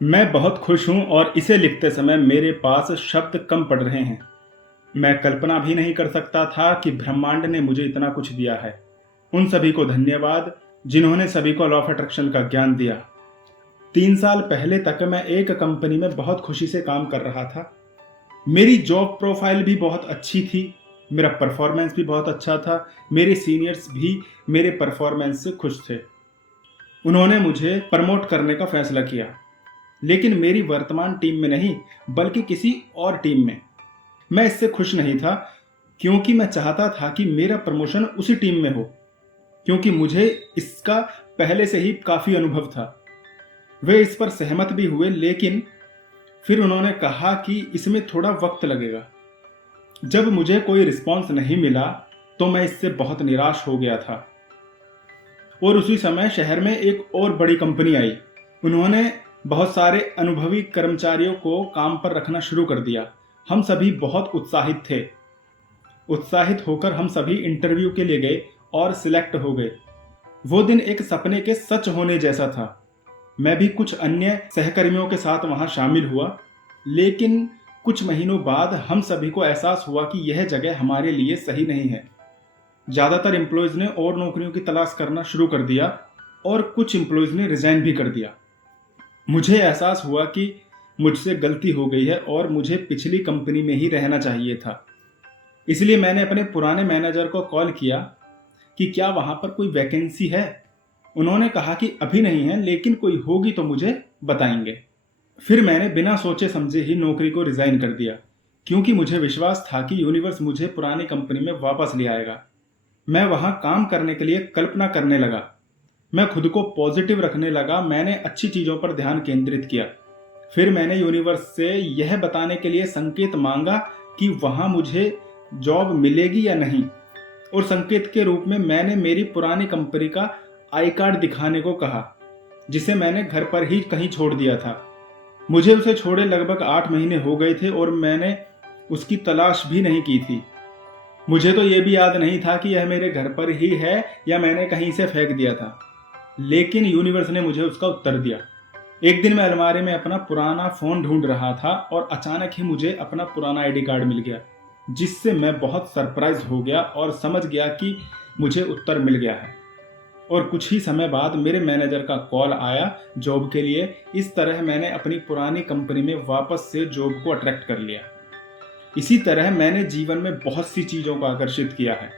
मैं बहुत खुश हूँ और इसे लिखते समय मेरे पास शब्द कम पड़ रहे हैं। मैं कल्पना भी नहीं कर सकता था कि ब्रह्मांड ने मुझे इतना कुछ दिया है। उन सभी को धन्यवाद जिन्होंने सभी को लॉ ऑफ अट्रैक्शन का ज्ञान दिया। 3 साल पहले तक मैं एक कंपनी में बहुत खुशी से काम कर रहा था। मेरी जॉब प्रोफाइल भी बहुत अच्छी थी, मेरा परफॉर्मेंस भी बहुत अच्छा था, मेरे सीनियर्स भी मेरे परफॉर्मेंस से खुश थे। उन्होंने मुझे प्रमोट करने का फैसला किया, लेकिन मेरी वर्तमान टीम में नहीं बल्कि किसी और टीम में। मैं इससे खुश नहीं था क्योंकि मैं चाहता था कि मेरा प्रमोशन उसी टीम में हो, क्योंकि मुझे इसका पहले से ही काफ़ी अनुभव था। वे इस पर सहमत भी हुए, लेकिन फिर उन्होंने कहा कि इसमें थोड़ा वक्त लगेगा। जब मुझे कोई रिस्पॉन्स नहीं मिला तो मैं इससे बहुत निराश हो गया था। और उसी समय शहर में एक और बड़ी कंपनी आई। उन्होंने बहुत सारे अनुभवी कर्मचारियों को काम पर रखना शुरू कर दिया। हम सभी बहुत उत्साहित थे। उत्साहित होकर हम सभी इंटरव्यू के लिए गए और सिलेक्ट हो गए। वो दिन एक सपने के सच होने जैसा था। मैं भी कुछ अन्य सहकर्मियों के साथ वहां शामिल हुआ, लेकिन कुछ महीनों बाद हम सभी को एहसास हुआ कि यह जगह हमारे लिए सही नहीं है। ज़्यादातर एम्प्लॉयज़ ने और नौकरियों की तलाश करना शुरू कर दिया और कुछ एम्प्लॉयज़ ने रिज़ाइन भी कर दिया। मुझे एहसास हुआ कि मुझसे गलती हो गई है और मुझे पिछली कंपनी में ही रहना चाहिए था। इसलिए मैंने अपने पुराने मैनेजर को कॉल किया कि क्या वहाँ पर कोई वैकेंसी है। उन्होंने कहा कि अभी नहीं है, लेकिन कोई होगी तो मुझे बताएंगे। फिर मैंने बिना सोचे समझे ही नौकरी को रिज़ाइन कर दिया, क्योंकि मुझे विश्वास था कि यूनिवर्स मुझे पुरानी कंपनी में वापस ले आएगा। मैं वहाँ काम करने के लिए कल्पना करने लगा। मैं खुद को पॉजिटिव रखने लगा। मैंने अच्छी चीज़ों पर ध्यान केंद्रित किया। फिर मैंने यूनिवर्स से यह बताने के लिए संकेत मांगा कि वहाँ मुझे जॉब मिलेगी या नहीं, और संकेत के रूप में मैंने मेरी पुरानी कंपनी का आई कार्ड दिखाने को कहा, जिसे मैंने घर पर ही कहीं छोड़ दिया था। मुझे उसे छोड़े लगभग 8 महीने हो गए थे और मैंने उसकी तलाश भी नहीं की थी। मुझे तो ये भी याद नहीं था कि यह मेरे घर पर ही है या मैंने कहीं से फेंक दिया था, लेकिन यूनिवर्स ने मुझे उसका उत्तर दिया। एक दिन मैं अलमारी में अपना पुराना फ़ोन ढूंढ रहा था और अचानक ही मुझे अपना पुराना आईडी कार्ड मिल गया, जिससे मैं बहुत सरप्राइज हो गया और समझ गया कि मुझे उत्तर मिल गया है। और कुछ ही समय बाद मेरे मैनेजर का कॉल आया जॉब के लिए। इस तरह मैंने अपनी पुरानी कंपनी में वापस से जॉब को अट्रैक्ट कर लिया। इसी तरह मैंने जीवन में बहुत सी चीज़ों को आकर्षित किया है।